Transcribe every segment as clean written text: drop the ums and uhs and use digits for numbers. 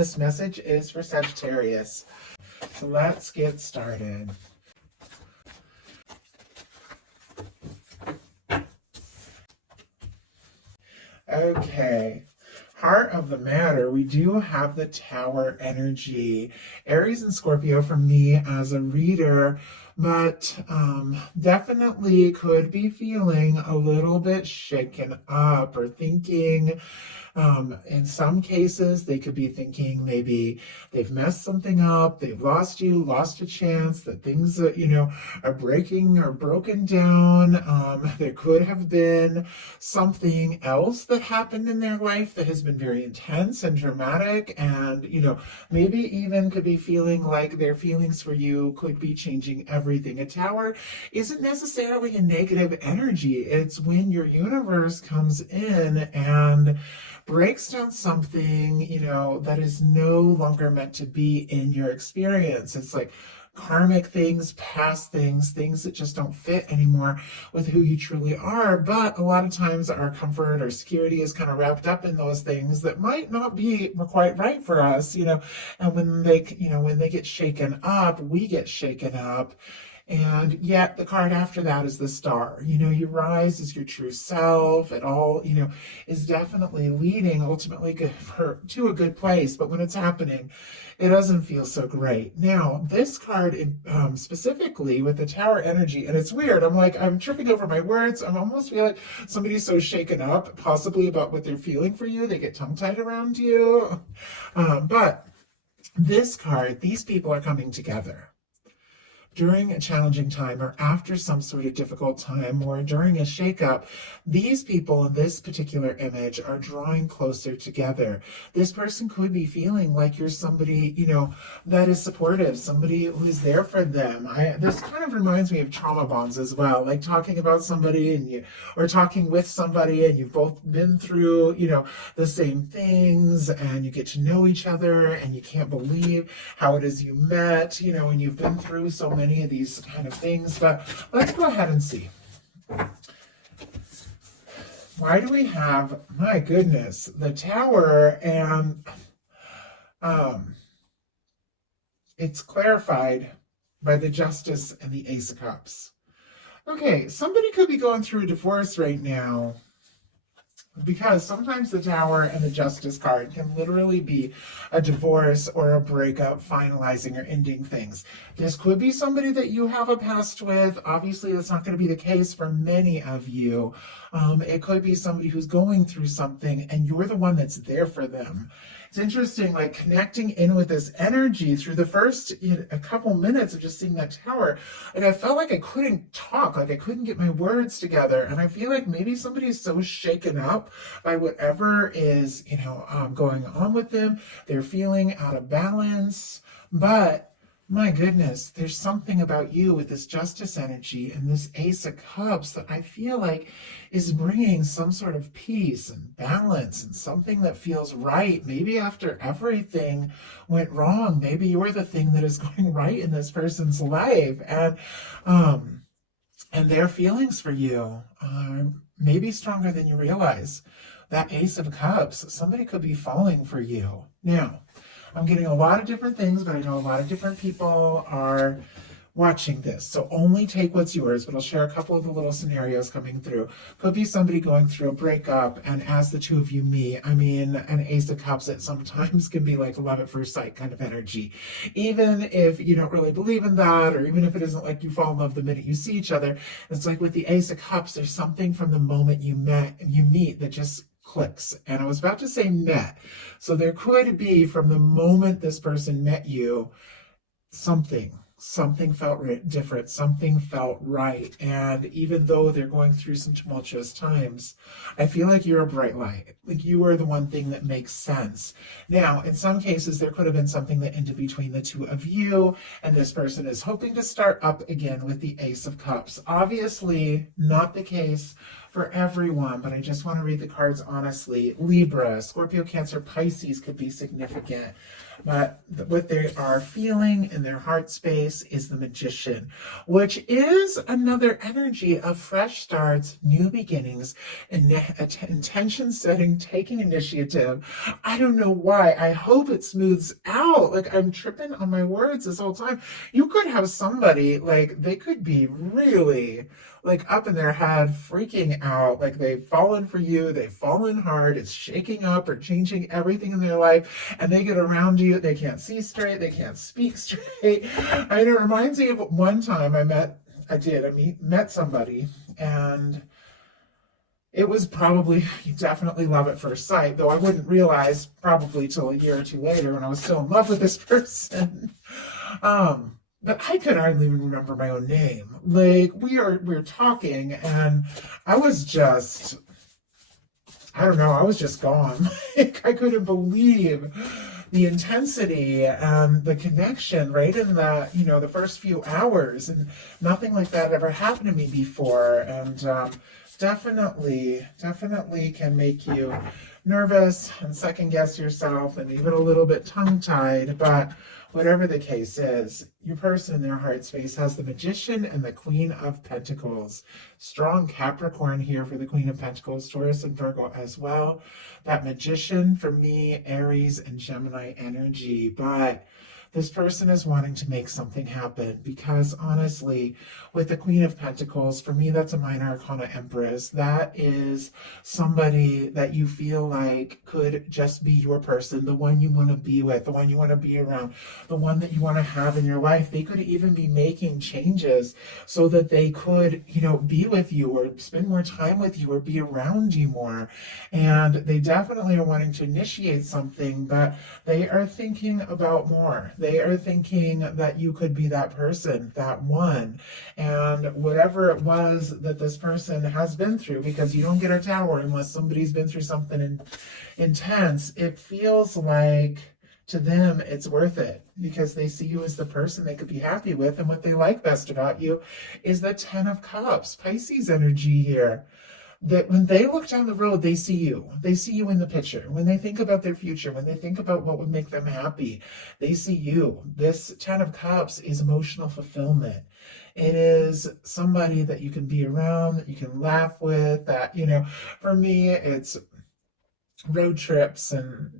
this message is for Sagittarius. So let's get started. Okay. Heart of the matter, we do have the Tower energy. Aries and Scorpio for me as a reader, but definitely could be feeling a little bit shaken up or thinking, in some cases, they could be thinking maybe they've messed something up, they've lost you, lost a chance, that things that, are breaking or broken down. There could have been something else that happened in their life that has been very intense and dramatic, and, maybe even could be feeling like their feelings for you could be changing everything. A tower isn't necessarily a negative energy. It's when your universe comes in and breaks down something, that is no longer meant to be in your experience. It's like karmic things, past things that just don't fit anymore with who you truly are. But a lot of times our comfort or security is kind of wrapped up in those things that might not be quite right for us, and when they get shaken up, we get shaken up. And yet the card after that is the Star. You rise as your true self. It all, is definitely leading ultimately to a good place. But when it's happening, it doesn't feel so great. Now, this card specifically with the Tower energy, and it's weird. I'm tripping over my words. I almost feel like somebody's so shaken up, possibly about what they're feeling for you. They get tongue-tied around you. But this card, these people are coming together during a challenging time or after some sort of difficult time or during a shakeup. These people in this particular image are drawing closer together. This person could be feeling like you're somebody, that is supportive, somebody who is there for them. This kind of reminds me of trauma bonds as well, like talking about somebody or talking with somebody and you've both been through, the same things, and you get to know each other and you can't believe how it is you met, and you've been through so many of these kind of things. But let's go ahead and see. Why do we have, my goodness, the Tower, and it's clarified by the Justice and the Ace of Cups. Okay, somebody could be going through a divorce right now, because sometimes the Tower and the Justice card can literally be a divorce or a breakup, finalizing or ending things. This could be somebody that you have a past with. Obviously, that's not going to be the case for many of you. It could be somebody who's going through something and you're the one that's there for them. It's interesting, like connecting in with this energy through the first a couple minutes of just seeing that Tower. Like I felt like I couldn't talk, like I couldn't get my words together. And I feel like maybe somebody is so shaken up by whatever is, going on with them. They're feeling out of balance. But my goodness, there's something about you with this Justice energy and this Ace of Cups that I feel like is bringing some sort of peace and balance and something that feels right. Maybe after everything went wrong, maybe you're the thing that is going right in this person's life. And their feelings for you are maybe stronger than you realize. That Ace of Cups, somebody could be falling for you. Now, I'm getting a lot of different things, but I know a lot of different people are watching this. So only take what's yours, but I'll share a couple of the little scenarios coming through. Could be somebody going through a breakup, and as the two of you meet, an Ace of Cups that sometimes can be like love at first sight kind of energy. Even if you don't really believe in that, or even if it isn't like you fall in love the minute you see each other, it's like with the Ace of Cups, there's something from the moment you meet that just clicks. And I was about to say met. So there could be, from the moment this person met you, something felt different, something felt right. And even though they're going through some tumultuous times, I feel like you're a bright light. Like you are the one thing that makes sense. Now, in some cases, there could have been something that ended between the two of you, and this person is hoping to start up again with the Ace of Cups. Obviously, not the case for everyone, but I just want to read the cards honestly. Libra, Scorpio, Cancer, Pisces could be significant. But what they are feeling in their heart space is the Magician, which is another energy of fresh starts, new beginnings, and intention setting, taking initiative. I don't know why. I hope it smooths out. Like, I'm tripping on my words this whole time. You could have somebody, like, they could be really like up in their head, freaking out, like they've fallen for you, they've fallen hard, it's shaking up or changing everything in their life, and they get around you, they can't see straight, they can't speak straight. And it reminds me of one time I met somebody, and it was probably definitely love at first sight, though I wouldn't realize probably till a year or two later when I was still in love with this person. But I could hardly even remember my own name. Like, we're talking, and I was just, I don't know, I was just gone. Like, I couldn't believe the intensity and the connection right in that, the first few hours, and nothing like that ever happened to me before. And definitely can make you nervous and second guess yourself and even a little bit tongue-tied. But whatever the case is, your person in their heart space has the Magician and the Queen of Pentacles. Strong Capricorn here for the Queen of Pentacles, Taurus and Virgo as well. That Magician, for me, Aries and Gemini energy. But this person is wanting to make something happen because, honestly, with the Queen of Pentacles, for me, that's a minor arcana Empress. That is somebody that you feel like could just be your person, the one you want to be with, the one you want to be around, the one that you want to have in your life. They could even be making changes so that they could, be with you or spend more time with you or be around you more. And they definitely are wanting to initiate something, but they are thinking about more. They are thinking that you could be that person, that one. And whatever it was that this person has been through, because you don't get a tower unless somebody's been through something intense, it feels like to them it's worth it because they see you as the person they could be happy with. And what they like best about you is the 10 of Cups, Pisces energy here. That when they look down the road, they see you. They see you in the picture. When they think about their future, when they think about what would make them happy, they see you. This 10 of Cups is emotional fulfillment. It is somebody that you can be around, that you can laugh with, that, for me, it's road trips and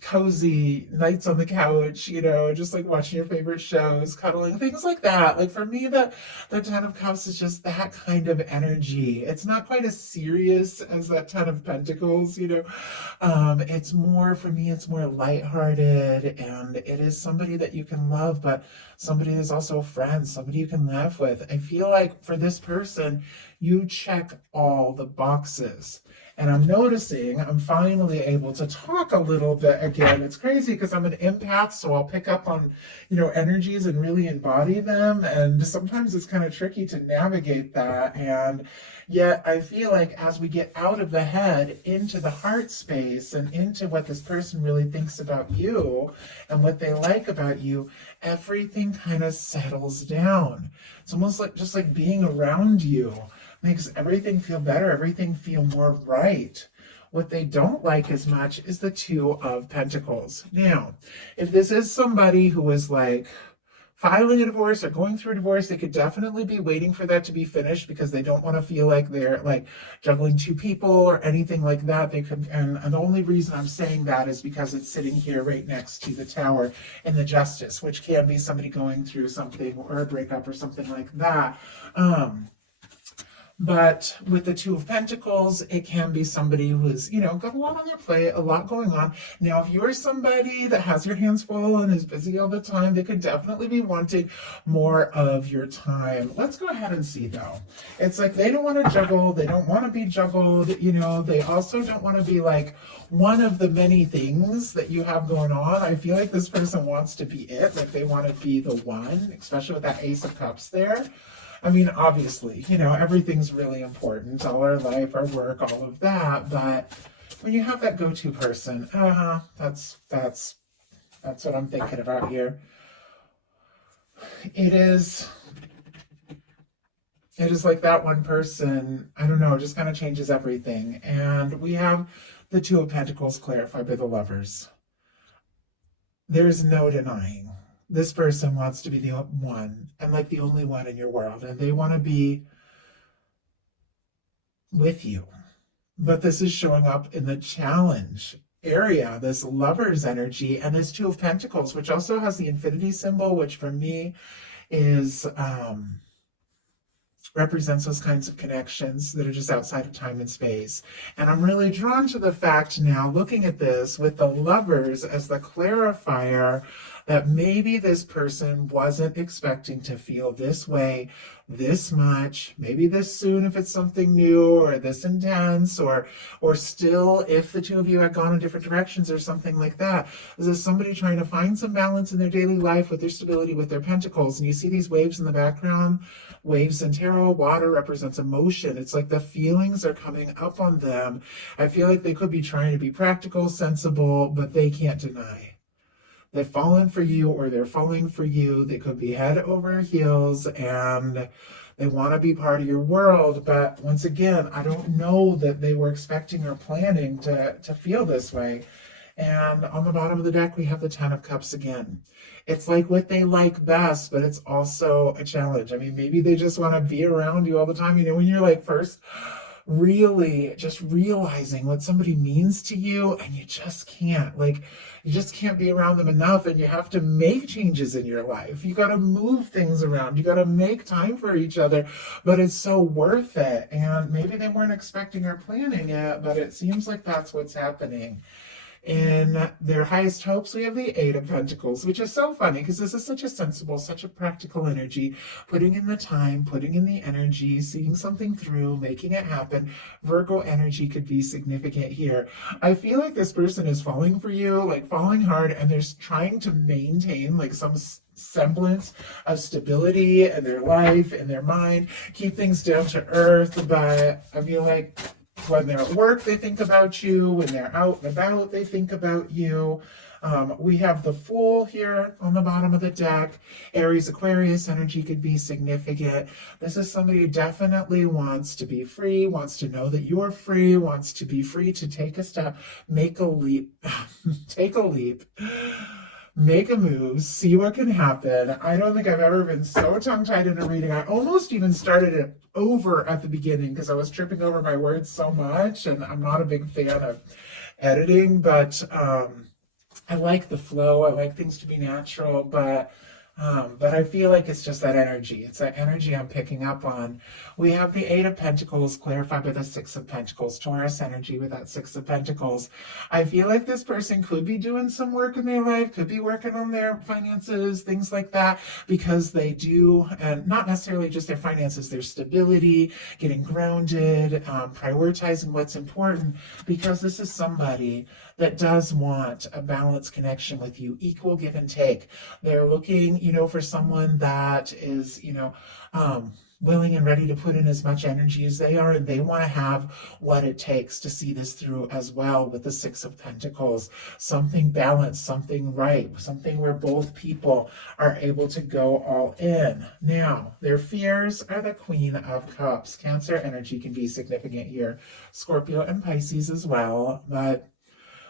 cozy nights on the couch, just like watching your favorite shows, cuddling, things like that. Like, for me, the 10 of Cups is just that kind of energy. It's not quite as serious as that 10 of Pentacles. It's more, for me, it's more lighthearted, and it is somebody that you can love, but somebody is also a friend, somebody you can laugh with. I feel like for this person, you check all the boxes. And I'm noticing I'm finally able to talk a little bit again. It's crazy because I'm an empath, so I'll pick up on, energies and really embody them. And sometimes it's kind of tricky to navigate that. And yet I feel like as we get out of the head into the heart space and into what this person really thinks about you and what they like about you, everything kind of settles down. It's almost like just like being around you makes everything feel better, everything feel more right. What they don't like as much is the 2 of Pentacles. Now, if this is somebody who is like filing a divorce or going through a divorce, they could definitely be waiting for that to be finished because they don't want to feel like they're like juggling 2 people or anything like that. They could, and the only reason I'm saying that is because it's sitting here right next to the Tower and the Justice, which can be somebody going through something or a breakup or something like that. But with the 2 of Pentacles, it can be somebody who's, got a lot on their plate, a lot going on. Now, if you're somebody that has your hands full and is busy all the time, they could definitely be wanting more of your time. Let's go ahead and see, though. It's like they don't want to juggle. They don't want to be juggled. They also don't want to be like one of the many things that you have going on. I feel like this person wants to be it. Like they want to be the one, especially with that Ace of Cups there. I mean, obviously, everything's really important, all our life, our work, all of that. But when you have that go-to person, that's what I'm thinking about here. It is It is like that one person, I don't know, just kind of changes everything. And we have the Two of Pentacles clarified by the Lovers. There's no denying. This person wants to be the one and like the only one in your world, and they want to be with you. But this is showing up in the challenge area, this Lover's energy, and this Two of Pentacles, which also has the infinity symbol, which for me is represents those kinds of connections that are just outside of time and space. And I'm really drawn to the fact now, looking at this with the Lovers as the clarifier, that maybe this person wasn't expecting to feel this way this much, maybe this soon if it's something new, or this intense, or still if the two of you had gone in different directions or something like that. This is somebody trying to find some balance in their daily life with their stability, with their pentacles. And you see these waves in the background. Waves in tarot, water represents emotion. It's like the feelings are coming up on them. I feel like they could be trying to be practical, sensible, but they can't deny. They've fallen for you, or they're falling for you. They could be head over heels and they want to be part of your world. But once again, I don't know that they were expecting or planning to feel this way. And on the bottom of the deck, we have the Ten of Cups again. It's like what they like best, but it's also a challenge. I mean, maybe they just want to be around you all the time. You know, when you're like first really just realizing what somebody means to you, and you just can't, like, you just can't be around them enough, and you have to make changes in your life. You got to move things around. You got to make time for each other, but it's so worth it. And maybe they weren't expecting or planning it, but it seems like that's what's happening. In their highest hopes, we have the Eight of Pentacles, which is so funny because this is such a sensible, such a practical energy, putting in the time, putting in the energy, seeing something through, making it happen. Virgo energy could be significant here. I feel like this person is falling for you, like falling hard, and they're trying to maintain like some semblance of stability in their life, in their mind, keep things down to earth. But I feel like when they're at work, they think about you. When they're out and about, they think about you. We have the Fool here on the bottom of the deck. Aries, Aquarius energy could be significant. This is somebody who definitely wants to be free, wants to know that you're free, wants to be free to take a step, make a leap, take a leap, make a move, see what can happen. I don't think I've ever been so tongue-tied in a reading. I almost even started it over at the beginning because I was tripping over my words so much, and I'm not a big fan of editing, but I like the flow. I like things to be natural, but I feel like it's just that energy. It's that energy I'm picking up on. We have the Eight of Pentacles clarified by the Six of Pentacles, Taurus energy with that Six of Pentacles. I feel like this person could be doing some work in their life, could be working on their finances, things like that, because they do, and not necessarily just their finances, their stability, getting grounded, prioritizing what's important, because this is somebody that does want a balanced connection with you, equal give and take. They're looking, for someone that is, willing and ready to put in as much energy as they are, and they want to have what it takes to see this through as well with the Six of Pentacles. Something balanced, something right, something where both people are able to go all in. Now, their fears are the Queen of Cups. Cancer energy can be significant here. Scorpio and Pisces as well, but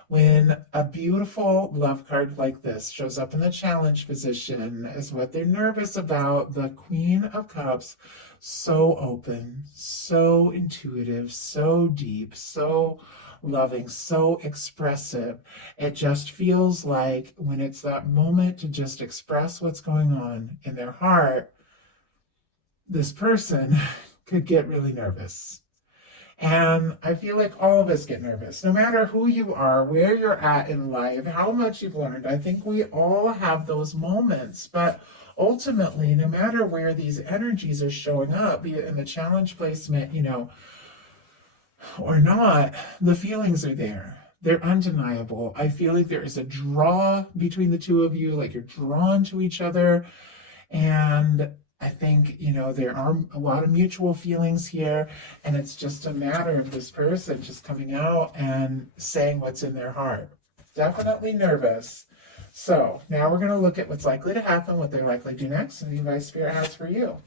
when a beautiful love card like this shows up in the challenge position is what they're nervous about. The Queen of Cups, so open, so intuitive, so deep, so loving, so expressive. It just feels like when it's that moment to just express what's going on in their heart, this person could get really nervous. And I feel like all of us get nervous, no matter who you are, where you're at in life, how much you've learned. I think we all have those moments, but ultimately, no matter where these energies are showing up, be it in the challenge placement, or not, the feelings are there. They're undeniable. I feel like there is a draw between the two of you, like you're drawn to each other. And I think, there are a lot of mutual feelings here, and it's just a matter of this person just coming out and saying what's in their heart. Definitely nervous. So now we're going to look at what's likely to happen, what they're likely to do next, and the advice Spirit has for you.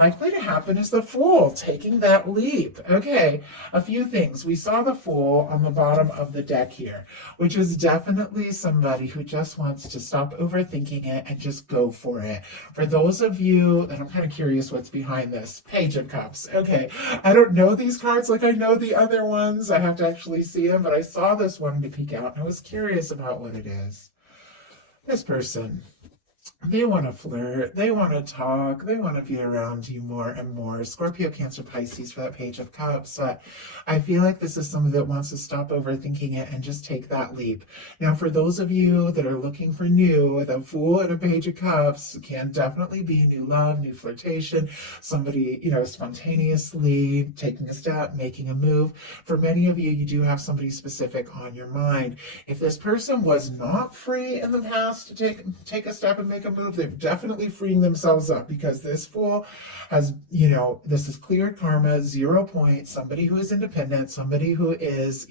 likely to happen is the Fool, taking that leap. Okay, a few things. We saw the Fool on the bottom of the deck here, which is definitely somebody who just wants to stop overthinking it and just go for it. For those of you, and I'm kind of curious what's behind this, Page of Cups. Okay, I don't know these cards like I know the other ones. I have to actually see them, but I saw this one to peek out and I was curious about what it is. This person, they want to flirt, they want to talk, they want to be around you more and more. Scorpio, Cancer, Pisces for that Page of Cups. But I feel like this is somebody that wants to stop overthinking it and just take that leap. Now, for those of you that are looking for new, with a Fool and a Page of Cups, can definitely be new love, new flirtation, somebody, spontaneously taking a step, making a move. For many of you, you do have somebody specific on your mind. If this person was not free in the past to take a step and make a move, they're definitely freeing themselves up, because this Fool has, this is clear karma, 0 points, somebody who is independent, somebody who is,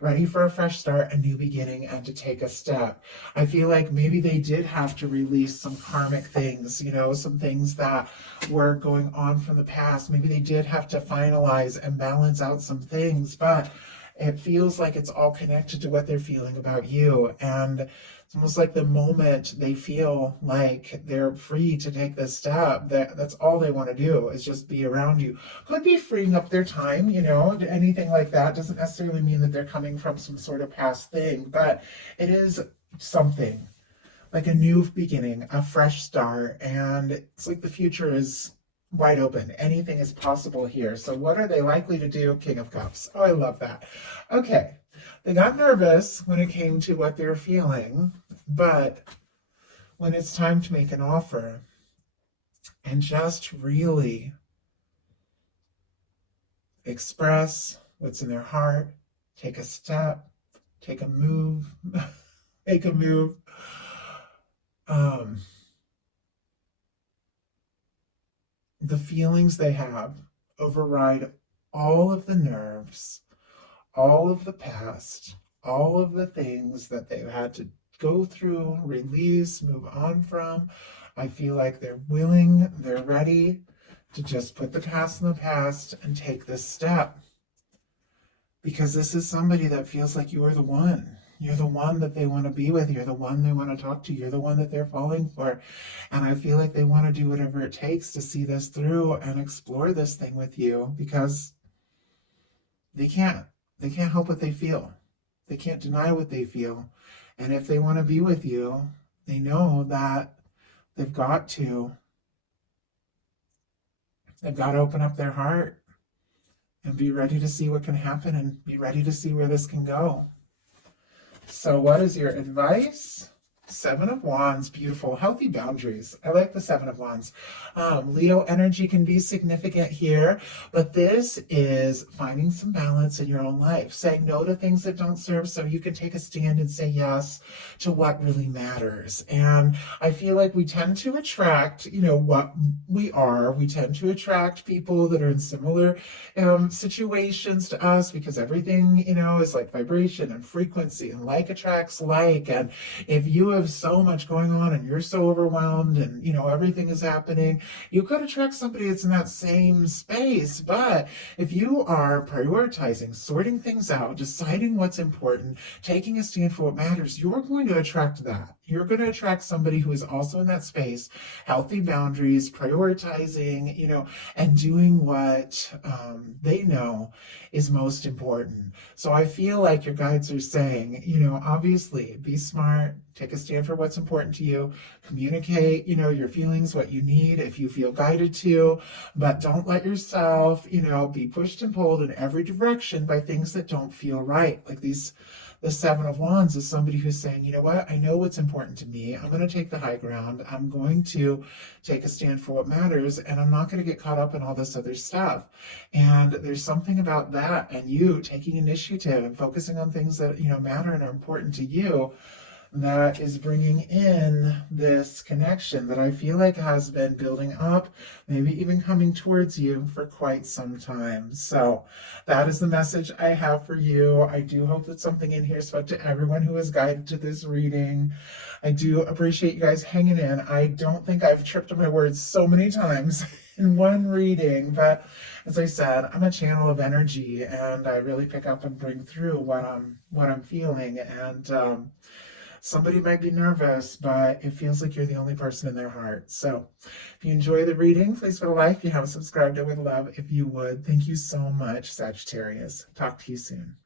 ready for a fresh start, a new beginning, and to take a step. I feel like maybe they did have to release some karmic things, some things that were going on from the past. Maybe they did have to finalize and balance out some things, but it feels like it's all connected to what they're feeling about you. And it's almost like the moment they feel like they're free to take this step, that's all they want to do is just be around you. Could be freeing up their time, anything like that. Doesn't necessarily mean that they're coming from some sort of past thing, but it is something like a new beginning, a fresh start. And it's like the future is wide open. Anything is possible here. So what are they likely to do? King of Cups. Oh, I love that. Okay. They got nervous when it came to what they're feeling, but when it's time to make an offer and just really express what's in their heart, take a step, take a move, make a move, the feelings they have override all of the nerves, all of the past, all of the things that they've had to go through, release, move on from. I feel like they're willing, they're ready to just put the past in the past and take this step. Because this is somebody that feels like you are the one. You're the one that they want to be with. You're the one they want to talk to. You're the one that they're falling for. And I feel like they want to do whatever it takes to see this through and explore this thing with you, because they can't help what they feel. They can't deny what they feel. And if they want to be with you, they know that they've got to open up their heart and be ready to see what can happen and be ready to see where this can go. So what is your advice? 7 of Wands, beautiful, healthy boundaries. I like the 7 of Wands. Leo energy can be significant here, but this is finding some balance in your own life, saying no to things that don't serve so you can take a stand and say yes to what really matters. And I feel like we tend to attract, what we are. We tend to attract people that are in similar situations to us, because everything, is like vibration and frequency, and like attracts like. And if you have so much going on and you're so overwhelmed and everything is happening, you could attract somebody that's in that same space. But if you are prioritizing, sorting things out, deciding what's important, taking a stand for what matters, you're going to attract that. You're going to attract somebody who is also in that space, healthy boundaries, prioritizing, and doing what they know is most important. So I feel like your guides are saying, obviously be smart, take a stand for what's important to you, communicate, your feelings, what you need if you feel guided to, but don't let yourself, be pushed and pulled in every direction by things that don't feel right. Like the 7 of Wands is somebody who's saying, you know what, I know what's important to me. I'm going to take the high ground. I'm going to take a stand for what matters, and I'm not going to get caught up in all this other stuff. And there's something about that, and you taking initiative and focusing on things that, matter and are important to you, that is bringing in this connection that I feel like has been building up, maybe even coming towards you for quite some time. So that is the message I have for you. I do hope that something in here spoke to everyone who is guided to this reading. I do appreciate you guys hanging in. I don't think I've tripped on my words so many times in one reading. But as I said, I'm a channel of energy, and I really pick up and bring through what I'm feeling. And somebody might be nervous, but it feels like you're the only person in their heart. So if you enjoy the reading, please put a like. If you haven't subscribed, I would love if you would. Thank you so much, Sagittarius. Talk to you soon.